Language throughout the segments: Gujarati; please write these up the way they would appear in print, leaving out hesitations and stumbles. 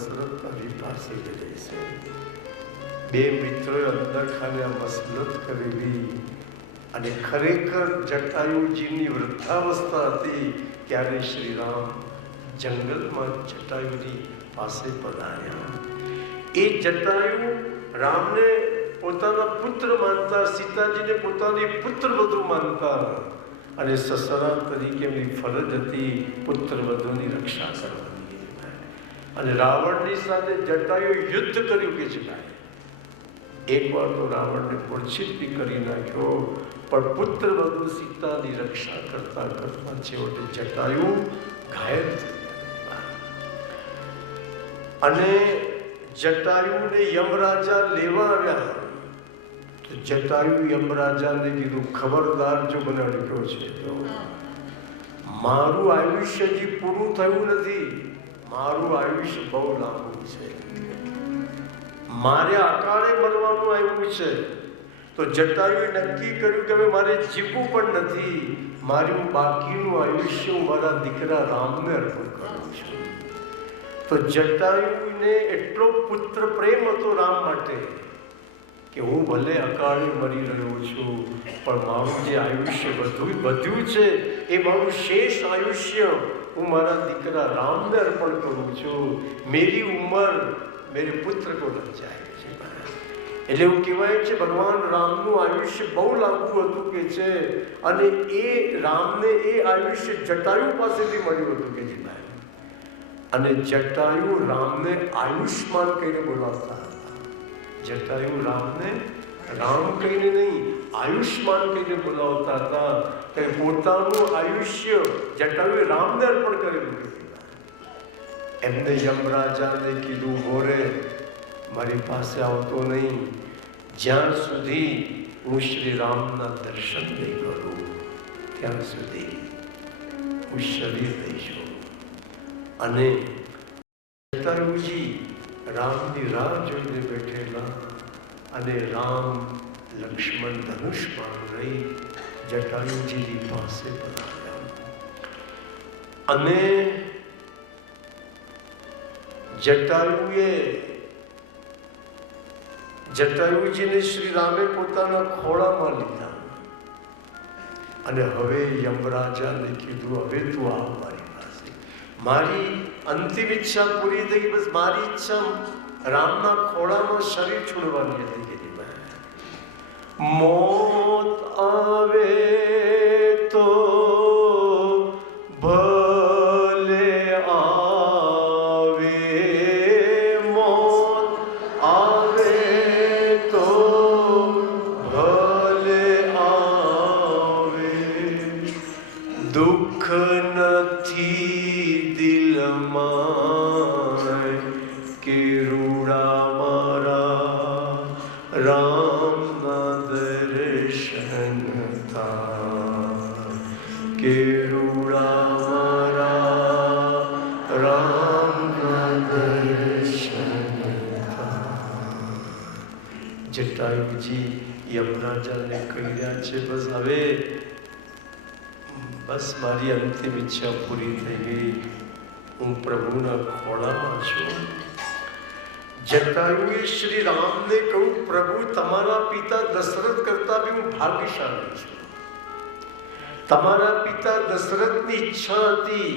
દશરથની પાસે જાય છે. બે મિત્રોએ અંદર ખાને મસલત કરેલી અને ખરેખર જટાયુજીની વૃદ્ધાવસ્થા હતી ત્યારે શ્રી રામ જંગલમાં જટાયુની પાસે પધાર્યા. એ જટાયુ રામને પોતાના પુત્ર માનતા, સીતાજીને પોતાની પુત્ર વધુ માનતા અને સસરા તરીકે એમની ફરજ હતી પુત્ર વધુની રક્ષા કરવાની. અને રાવણની સાથે જટાયુ યુદ્ધ કર્યું કે છે. એકવાર તો રાવણને મૂર્છિત બી કરી નાખ્યો, પણ પુત્ર વધુ સીતાની રક્ષા કરતા કરતા છેવટે જટાયુ ઘાયલ થઈ ગયા. અને જટાયુને યમરાજા લેવા આવ્યા. તો જટાયુ યમરાજાને કીધું, ખબરદાર, જો મને અડક્યો છે તો મારું આયુષ્ય હજી પૂરું થયું નથી, મારું આયુષ્ય બહુ લાંબુ છે, મારે અકાળે મરવાનું આવ્યું છે. તો જટાયુએ નક્કી કર્યું કે હવે મારે જીવવું પણ નથી, મારું બાકીનું આયુષ્ય હું મારા દીકરા રામને અર્પણ કરું છું. તો જટાયુને એટલો પુત્ર પ્રેમ હતો રામ માટે કે હું ભલે અકાળે મરી રહ્યો છું, પણ મારું જે આયુષ્ય વધ્યું છે એ મારું શેષ આયુષ્ય હું મારા દીકરા રામને અર્પણ કરું છું. મેરી ઉંમર મેરે પુત્ર કો લગ જાય છે. એટલે એવું કહેવાય છે ભગવાન રામનું આયુષ્ય બહુ લાંબુ હતું કે છે, અને એ રામને એ આયુષ્ય જટાયુ પાસેથી મળ્યું હતું કે છે. અને જટાયુ રામને આયુષ્માન કહીને બોલાવતા હતા. જટાયુ રામને રામ કહીને નહીં, આયુષ્માન કહીને બોલાવતા હતા. કે પોતાનું આયુષ્ય જટાયુએ રામને અર્પણ કરેલું. એમને યમરાજાને કીધું, મોરે મારી પાસે આવતો નહીં જ્યાં સુધી હું શ્રી રામના દર્શન નહીં કરું, ત્યાં સુધી હું શરીર નહીં છોડું. અને જટાયુજી રામની રાહ જોઈને બેઠેલા, અને રામ લક્ષ્મણ ધનુષમાં રહી જટાયુજીની પાસે પધાર્યા. અને જટાયુજીને શ્રી રામે પોતાના ખોળામાં લીધા. અને હવે યમરાજાને કીધું, હવે તું આવ મારી પાસે, મારી અંતિમ ઈચ્છા પૂરી થઈ. બસ મારી ઈચ્છા રામના ખોળામાં શરીર છોડવાની હતી. મોત આવે તો ભલે આવે, મોત આવે તો ભલે આવે, દુઃખ નથી દિલમાં કે રૂડા મારા રામના દર્શન થાય, કે રૂડા મારા રામના દર્શન થાય. જટાયુજી યમરાજાને કહી રહ્યા છે, બસ હવે બસ મારી અંતિમ ઈચ્છા પૂરી થઈ ગઈ, હું પ્રભુના ખોળામાં છું. જટાયુએ શ્રી રામને કહ્યું, પ્રભુ તમારા પિતા દશરથ કરતા બી હું ભાગ્યશાળી છું. તમારા પિતા દશરથની ઈચ્છા હતી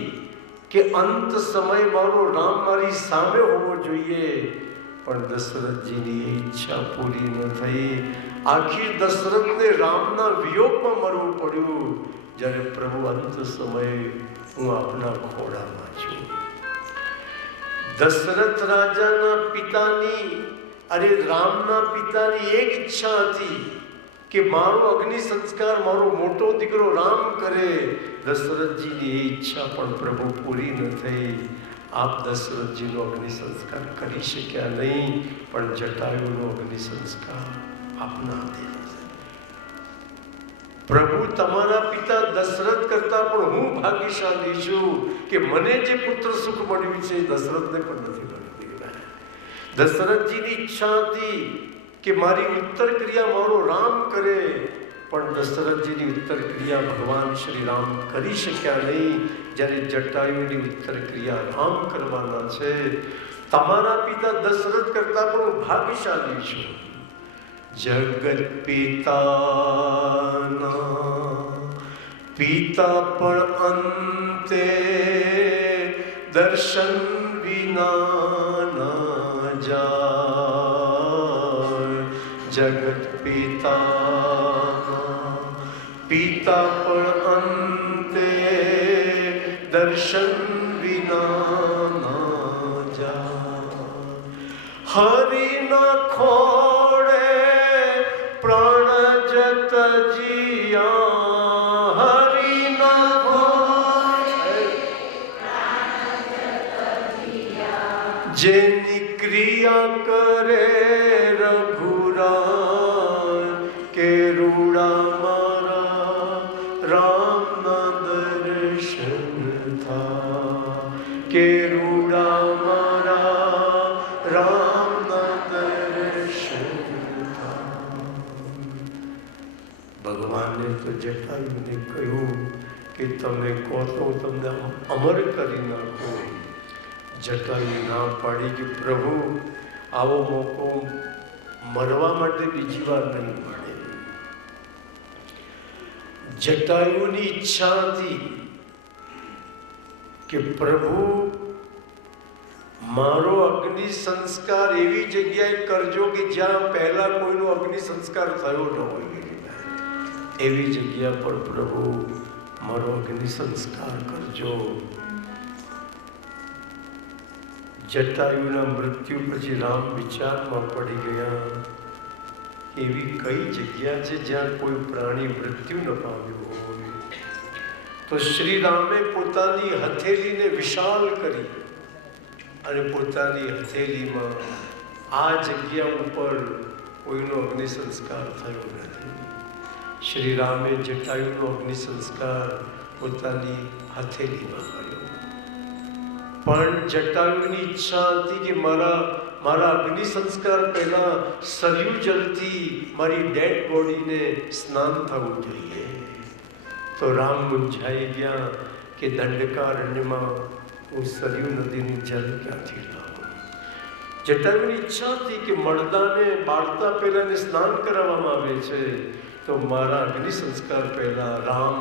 કે અંત સમય મારો રામ મારી સામે હોવો જોઈએ, પણ દશરથજીની ઈચ્છા પૂરી ન થઈ. આખી દશરથને રામના વિયોગમાં મરવું પડ્યું. જ્યારે પ્રભુ અંત સમયે હું આપના ખોળામાં છું. દશરથ રાજાના પિતાની અને રામના પિતાની એક ઈચ્છા હતી કે મારો અગ્નિ સંસ્કાર મારો મોટો દીકરો રામ કરે. દશરથજીની એ ઈચ્છા પણ પ્રભુ પૂરી ન થઈ. આપ દશરથજીનો અગ્નિ સંસ્કાર કરી શક્યા નહીં, પણ જટાયુનો અગ્નિ સંસ્કાર આપના હાથે હશે. પ્રભુ તમારા પિતા દશરથ કરતા પણ હું ભાગ્યશાળી છું કે મને જે પુત્ર સુખ મળ્યું છે દશરથને પણ નથી મળ્યું. દશરથજીની ઈચ્છા હતી કે મારી ઉત્તર ક્રિયા મારો રામ કરે, પણ દશરથજીની ઉત્તર ક્રિયા ભગવાન શ્રી રામ કરી શક્યા નહીં. જ્યારે જટાયુની ઉત્તર ક્રિયા રામ કરવાના છે, તમારા પિતા દશરથ કરતા પણ હું ભાગ્યશાળી છું. જગત પિતાના પિતા પણ અંતે દર્શન વિના ના જાય. જગત પિતાના પિતા પણ અંતે દર્શન વિના ના જાય. હરિના ખોડે પ્રાણ જત જીયા. હરિના ખોડે જેની ક્રિયા કરે રઘુરાય કે રૂડા મારા રામના દર્શન થા. કે રૂડા મારા રામના દર્શન થા. ભગવાને તો જટાયુને કહ્યું કે તમે કહો તો તમને અમર કરી નાખો. જટાયુ ના પાડી કે પ્રભુ આવો મોકો મરવા માટે બીજી વાર નહીં મળે. જટાયુની ઈચ્છા હતી કે પ્રભુ મારો અગ્નિ સંસ્કાર એવી જગ્યાએ કરજો કે જ્યાં પહેલા કોઈનો અગ્નિ સંસ્કાર થયો ન હોય. એવી જગ્યા પર પ્રભુ મારો અગ્નિ સંસ્કાર કરજો. જટાયુના મૃત્યુ પછી રામ વિચારમાં પડી ગયા. એવી કઈ જગ્યા છે જ્યાં કોઈ પ્રાણી મૃત્યુ ન પામ્યું હોય. તો શ્રી રામે પોતાની હથેલીને વિશાળ કરી અને પોતાની હથેલીમાં આ જગ્યા ઉપર કોઈનો અગ્નિ સંસ્કાર થયો નથી. શ્રી રામે જટાયુનો અગ્નિ સંસ્કાર પોતાની હથેલીમાં કર્યો. પણ જટાયુની ઈચ્છા હતી કે મારા અગ્નિ સંસ્કાર પહેલા સરયુ જલથી મારી ડેડ બોડીને સ્નાન થવું જોઈએ. તો રામ મૂંઝાઈ ગયા કે દંડકારણ્યમાં હું સરયુ નદીનું જલ ક્યાંથી લાવું. જટાયુની ઈચ્છા હતી કે મળદાને બાળતા પહેલા સ્નાન કરાવવામાં આવે છે, તો મારા અગ્નિ સંસ્કાર પહેલા રામ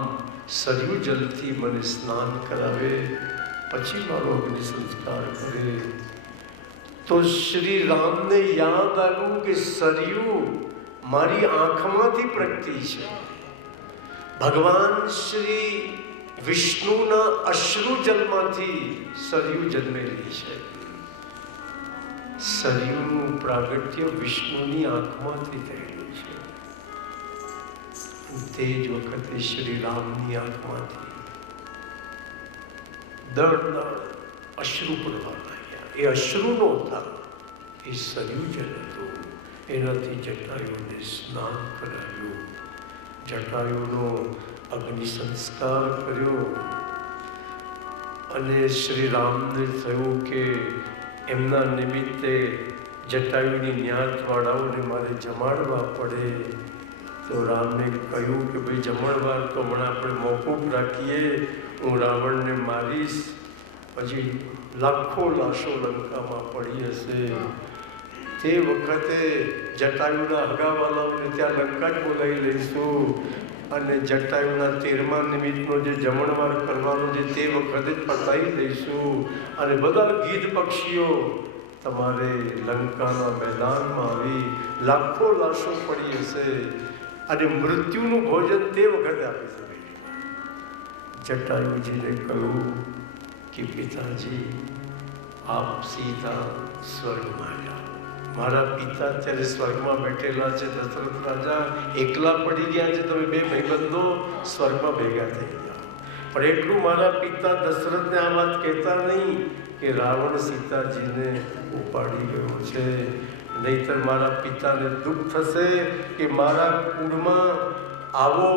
સરયુ જલથી મને સ્નાન કરાવે, પછી મારો અગ્નિ સંસ્કાર કરે. તો શ્રી રામને યાદ આવ્યું કે સરયુ મારી આંખમાંથી પ્રગટી છે. ભગવાન શ્રી વિષ્ણુના અશ્રુ જન્મથી સરયુ જન્મેલી છે. સરયુનું પ્રાગટ્ય વિષ્ણુની આંખમાંથી થયેલું છે. તે જ વખતે શ્રી રામની આંખમાંથી દળ અશ્રુ પડવા લાગ્યા. એ અશ્રુ નહોતા, એ સરયુ જલ હતું. એનાથી જટાયુને સ્નાન કરાવ્યું, જટાયુનો અગ્નિ સંસ્કાર કર્યો. અને શ્રી રામને થયું કે એમના નિમિત્તે જટાયુની ન્યાતવાળાઓને મારે જમાડવા પડે. તો રામને કહ્યું કે ભાઈ જમણવાર તો હમણાં આપણે મોકૂફ રાખીએ, હું રાવણને મારીશ, પછી લાખો લાશો લંકામાં પડી હશે. તે વખતે જટાયુના હગાવાલાઓને ત્યાં લંકા જ બોલાવી લઈશું અને જટાયુના 13મા નિમિત્તનો જે જમણવાર કરવાનો છે તે વખતે જ પતાવી દઈશું. અને બધા ગીધ પક્ષીઓ તમારે લંકાના મેદાનમાં આવી લાખો લાશો પડી હશે અને મૃત્યુનું ભોજન તે વખતે આપી શકે. જટાયુજીને કહ્યું કે પિતાજી આપ સીધા સ્વર્ગમાં જાઓ. મારા પિતા અત્યારે સ્વર્ગમાં બેઠેલા છે, દશરથ રાજા એકલા પડી ગયા છે, તમે બે ભાઈબંધો સ્વર્ગમાં ભેગા થઈ જાઓ. પણ એટલું મારા પિતા દશરથને આ વાત કહેતા નહીં કે રાવણ સીતાજીને ઉપાડી ગયો છે, નહીતર મારા પિતાને દુઃખ થશે કે મારા કુળમાં આવો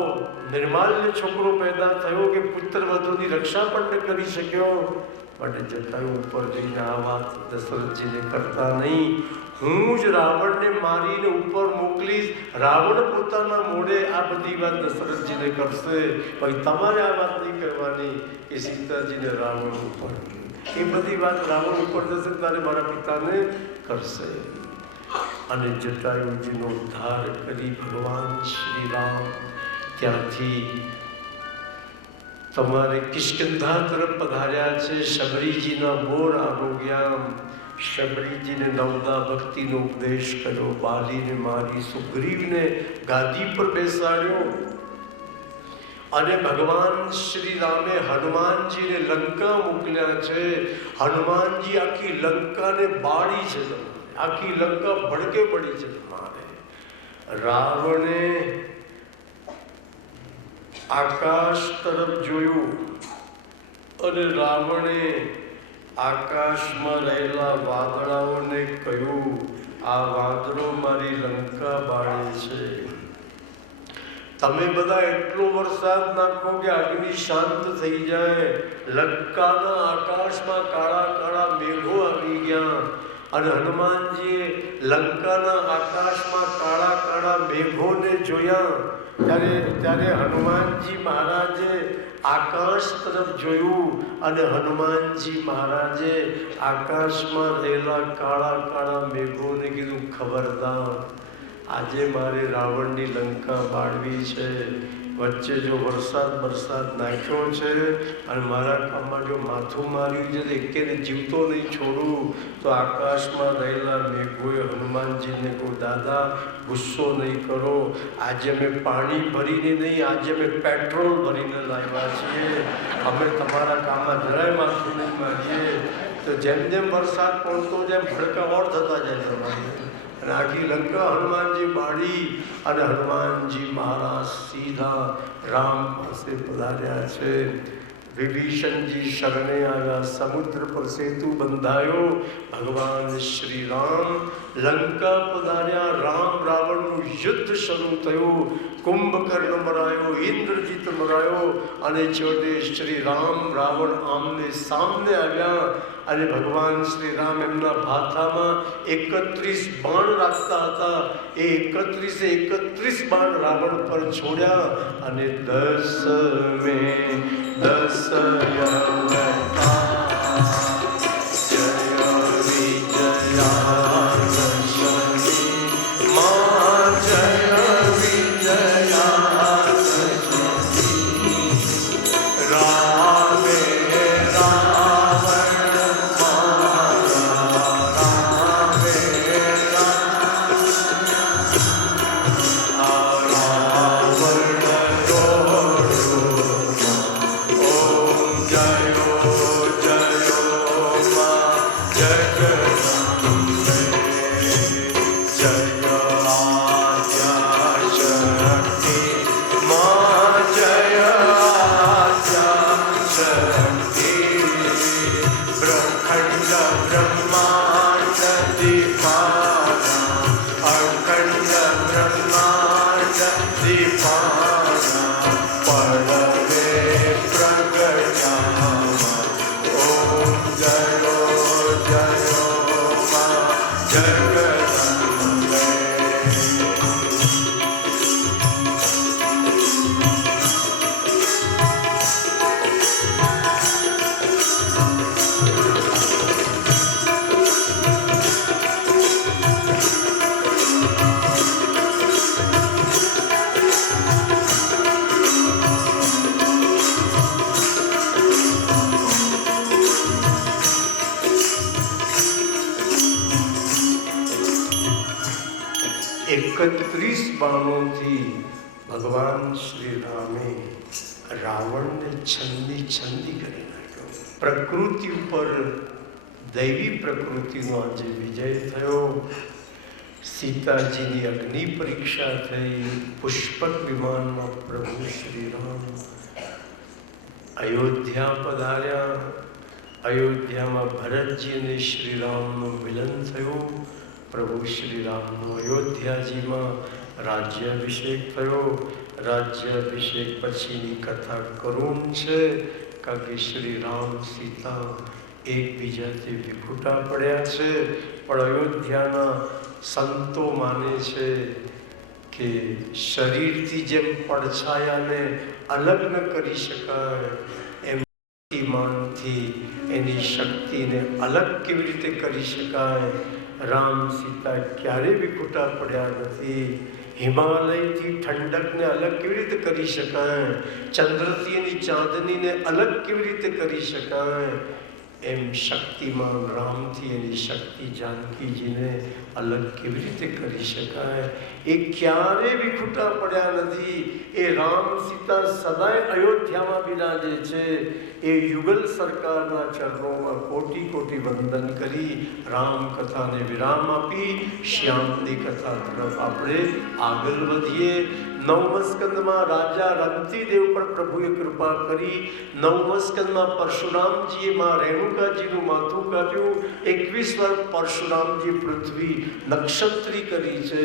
નિર્માલ્ય છોકરો પેદા થયો કે પુત્ર વધુની રક્ષા પણ ન કરી શક્યો. માટે જટાયુ ઉપર જઈને આ વાત દશરથજીને કરતા નહીં. હું જ રાવણને મારીને ઉપર મોકલીશ. રાવણ પોતાના મોઢે આ બધી વાત દશરથજીને કરશે, પણ તમારે આ વાત નહીં કરવાની કે સીતાજીને રાવણ ઉપર. એ બધી વાત રાવણ ઉપર જશે ત્યારે મારા પિતાને કરશે. અને જટાયુજીનો ઉદ્ધાર કરી ભગવાન શ્રી રામ ત્યાંથી તમારે કિષ્કિંધા તરફ પધાર્યા છે. શબરીજીના બોર આરોગ્યા. શબરીજીને નવદા ભક્તિનો ઉપદેશ કર્યો, બાલીને મારી, સુગ્રીવને ગાદી પર બેસાડ્યો. અને ભગવાન શ્રી રામે હનુમાનજીને લંકા મોકલ્યા છે. હનુમાનજી આખી લંકાને બાળી છે, આખી લંકા ભડકે પડી છે તમારે. રાવણે આકાશ તરફ જોયું અને રાવણે આકાશમાં રહેલા વાદળાઓને કહ્યું, આ વાદળો મારી લંકા બાળે છે. તમે બધા એટલો વરસાદ નાખો કે અગ્નિ શાંત થઈ જાય. લંકાના આકાશમાં કાળા કાળા મેઘો આવી ગયા. અને હનુમાનજીએ લંકાના આકાશમાં કાળા કાળા મેઘોને જોયા. ત્યારે હનુમાનજી મહારાજે આકાશ તરફ જોયું અને હનુમાનજી મહારાજે આકાશમાં રહેલા કાળા કાળા મેઘોને કીધું, ખબરદાર, આજે મારે રાવણની લંકા બાળવી છે. વચ્ચે જો વરસાદ નાખ્યો છે અને મારા કામમાં જો માથું માર્યું છે, એકેને જીવતો નહીં છોડું. તો આકાશમાં રહેલા મેઘોએ હનુમાનજીને કહ્યું, દાદા ગુસ્સો નહીં કરો, આજે અમે પાણી ભરીને નહીં, આજે અમે પેટ્રોલ ભરીને લાવ્યા છીએ. અમે તમારા કામમાં જરાય માથું નહીં મારીએ. તો જેમ જેમ વરસાદ પડતો જેમ ભડકાવડ થતા જાય તમારી. અને આખી લંકા હનુમાનજી બાળી. અને હનુમાનજી મહારાજ સીધા રામ પાસે પધાર્યા છે. વિભીષણજી શરણે આવ્યા. સમુદ્ર પર સેતુ બંધાયો. ભગવાન શ્રી રામ લંકા પધાર્યા. રામ રાવણનું યુદ્ધ શરૂ થયું. કુંભકર્ણ મરાયો, ઇન્દ્રજીત મરાયો. અને છેવટે શ્રી રામ રાવણ આમને સામને આવ્યા. અને ભગવાન શ્રી રામ એમના ભાથામાં 31 બાણ રાખતા હતા. એ 31 બાણ રાવણ પર છોડ્યા. અને 10 બાણોથી ભગવાન શ્રી રામે રાવણને છંદી કરી નાખ્યો. પ્રકૃતિ ઉપર દૈવી પ્રકૃતિનો આજે વિજય થયો. સીતાજીની અગ્નિ પરીક્ષા થઈ. પુષ્પક વિમાનમાં પ્રભુ શ્રી રામ અયોધ્યા પધાર્યા. અયોધ્યામાં ભરતજી અને શ્રી રામનું મિલન થયું. પ્રભુ શ્રી રામનો અયોધ્યાજીમાં રાજ્યાભિષેક થયો. રાજ્યાભિષેક પછીની કથા કરુણ છે, કારણ કે શ્રી રામ સીતા એકબીજાથી વિખૂટા પડ્યા છે. પણ અયોધ્યાના સંતો માને છે કે શરીરથી જેમ પડછાયાને અલગ ન કરી શકાય, શક્તિમાનથી એની શક્તિને અલગ કેવી રીતે કરી શકાય? રામ સીતા ક્યારેય વિખૂટા પડ્યા નથી. હિમાલયથી ઠંડકને અલગ કેવી રીતે કરી શકાય? ચંદ્રથી એની ચાંદનીને અલગ કેવી રીતે કરી શકાય? એમ શક્તિમાન રામથી એની શક્તિ જાનકીજીને અલગ કેવી રીતે કરી શકાય? એ ક્યારેય વિખૂટા પડ્યા નથી. એ રામ સીતા સદાય અયોધ્યામાં બિરાજે છે. એ યુગલ સરકારના ચરણોમાં કોટી કોટી વંદન કરી રામ કથાને વિરામ આપી શ્યામની કથા તરફ આપણે આગળ વધીએ. નવમ સ્કંદમાં રાજા રંતીદેવ પર પ્રભુએ કૃપા કરી. નવમ સ્કંદમાં પરશુરામજીએ માં રેણુકાજીનું માથું કાપ્યું. 21 વાર પરશુરામજી પૃથ્વી નક્ષત્રી કરી છે.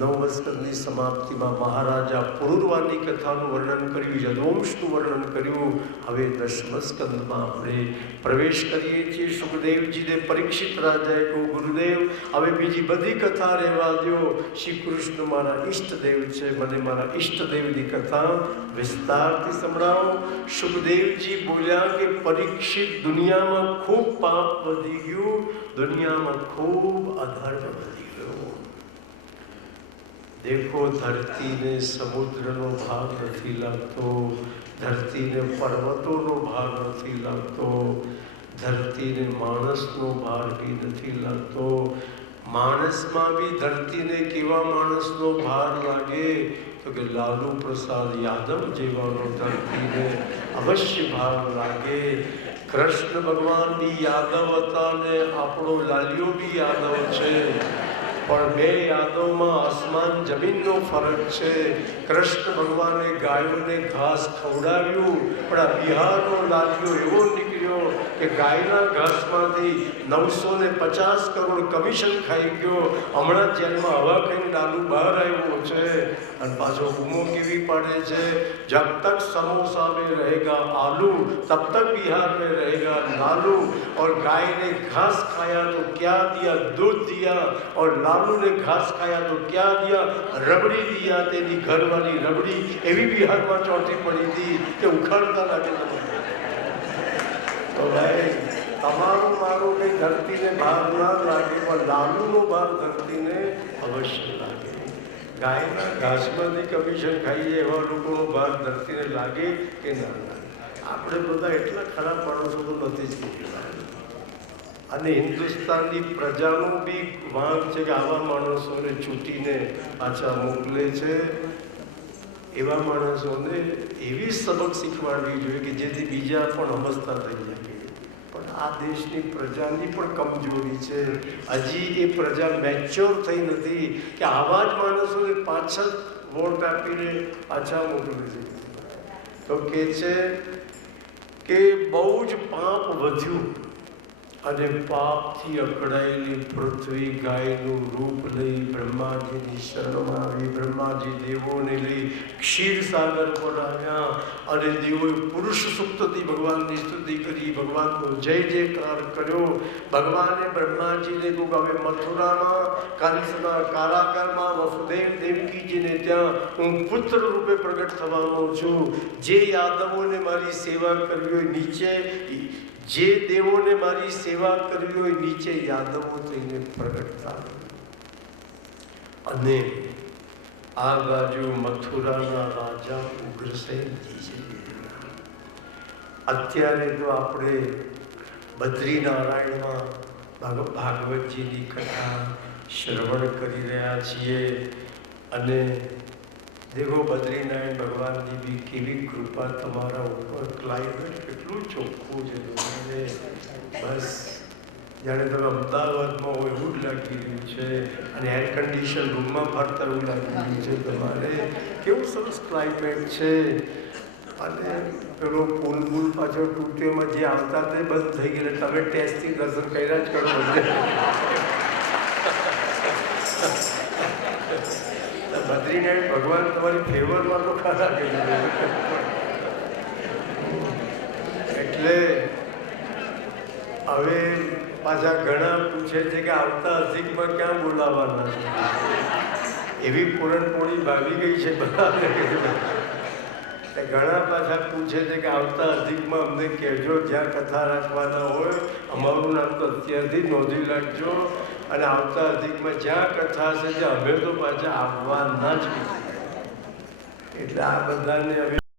નવમ સ્કંદની સમાપ્તિમાં મહારાજા પુરુરવાની કથાનું વર્ણન કર્યું, યદુવંશનું વર્ણન કર્યું. હવે દશમ સ્કંદમાં આપણે પ્રવેશ કરીએ છીએ. સુખદેવજીને પરીક્ષિત રાજાએ કહ્યું, ગુરુદેવ હવે બીજી બધી કથા રહેવા દો. શ્રી કૃષ્ણ મારા ઈષ્ટદેવ છે, મને મારા ઈષ્ટદેવની કથા વિસ્તારથી સંભળાવો. સુખદેવજી બોલ્યા કે પરીક્ષિત, દુનિયામાં ખૂબ પાપ વધી ગયું, દુનિયામાં ખૂબ અધર્મ વધી ગયો. દેખો, ધરતીને સમુદ્રનો ભાગ નથી લાગતો, ધરતીને પર્વતોનો ભાગ નથી લાગતો, ધરતીને માણસનો ભાર બી નથી લાગતો. માણસમાં બી ધરતીને કેવા માણસનો ભાર લાગે તો કે લાલુ પ્રસાદ યાદવ જેવાનો ધરતીને અવશ્ય ભાર લાગે. કૃષ્ણ ભગવાન બી યાદવ હતા ને આપણો લાલિયો બી યાદવ છે, પણ બે યાદવમાં આસમાન જમીનનો ફરક છે. કૃષ્ણ ભગવાને ગાયોને ઘાસ ખવડાવ્યું, પણ આ બિહારનો લાલિયો એવો નીકળ્યો કે ગાયના ઘાસમાંથી 950 કરોડ કમિશન ખાઈ ગયો. હમણાં જેલમાં હવા ખાઈને લાલુ બહાર આવ્યો છે અને પાછો બૂમો કેવી પાડે છે, જબ તક સમોસા में रहेगा आलू तब तक बिहार में रहेगा लालू. और गाय ने घास खाया तो क्या दिया? दूध दिया. और लालू ने घास खाया तो क्या दिया? रबड़ी दिया. तेरी घरवाली रबड़ी એવી બિહારમાં ચોંટી પડી હતી કે ઉખાડતા લાગે. તો ભાઈ, તમારું મારું કંઈ ધરતીને ભાર ના લાગે, પણ લાલુનો ભાર ધરતીને અવશ્ય લાગે. ગાયના ઘાસમાંથી કમિશન ખાઈએ એવા લોકોનો ભાર ધરતીને લાગે કે ના લાગે? આપણે બધા એટલા ખરાબ માણસો તો નથી જ. અને હિન્દુસ્તાનની પ્રજાનો બી વાંક છે કે આવા માણસોને છૂટીને પાછા મોકલે છે. એવા માણસોને એવી સબક શીખવાડવી જોઈએ કે જેથી બીજા પણ સમજતા થઈ જાય. પણ આ દેશની પ્રજાની પણ કમજોરી છે. હજી એ પ્રજા મેચ્યોર થઈ નથી કે આવા જ માણસોને પાછળ વોટ આપીને પાછા મોકલે છે. તો કહે છે કે બહુ જ પાપ વધ્યું અને પાપથી અકળાયેલી પૃથ્વી ગાયનું રૂપ લઈ બ્રહ્માજીની શરણમાં આવી. બ્રહ્માજી દેવોને લઈ ક્ષીરસાગર પર આવ્યા અને દેવોએ પુરુષ સુક્તથી ભગવાનની સ્તુતિ કરી, ભગવાનનો જય જયકાર કર્યો. ભગવાને બ્રહ્માજીને કહ્યું, હવે મથુરામાં કંસના કારાગારમાં વસુદેવ દેવકીજીને ત્યાં હું પુત્ર રૂપે પ્રગટ થવાનો છું. જે યાદવોને મારી સેવા કરવી હોય નીચે, જે દેવોને મારી સેવા કરવી હોય નીચે યાદવો થઈને પ્રગટ થાય. અને આ બાજુ મથુરાના રાજા ઉગ્રસેનજી છે. અત્યારે તો આપણે બદ્રીનારાયણમાં ભાગવતજીની કથા શ્રવણ કરી રહ્યા છીએ. અને દેખો, બદ્રીનારાયણ ભગવાનની બી કેવી કૃપા તમારા ઉપર. ક્લાઇમેટ કેટલું ચોખ્ખું છે, બસ જાણે તમે અમદાવાદમાં હોય એવું જ લાગી રહ્યું છે. અને એર કન્ડિશન રૂમમાં ફરતા એવું લાગી રહ્યું છે. તમારે કેવું સરસ ક્લાઇમેટ છે. અને પેલો પુલ પાછળ તૂટ્યોમાં જે આવતા તે બંધ થઈ ગયેલા, તમે ટેસ્ટથી દર્શન કર્યા જ કરો. બદ્રીનારાયણ ભગવાન તમારી ફેવરમાં તો ખરા કે. એટલે હવે પાછા ઘણા પૂછે છે કે આવતા અધિકમાં ક્યાં બોલાવવાના છે. એવી પૂરણપોળી ભાવી ગઈ છે બધા. ઘણા પાછા પૂછે છે કે આવતા અધિકમાં અમને કહેજો, જ્યાં કથા રાખવાના હોય અમારું નામ તો અત્યારથી નોંધી રાખજો, અને આવતા અધિકમાં જ્યાં કથા હશે ત્યાં અમે તો પાછા આવવાના જ. એટલે આ બધાને અમે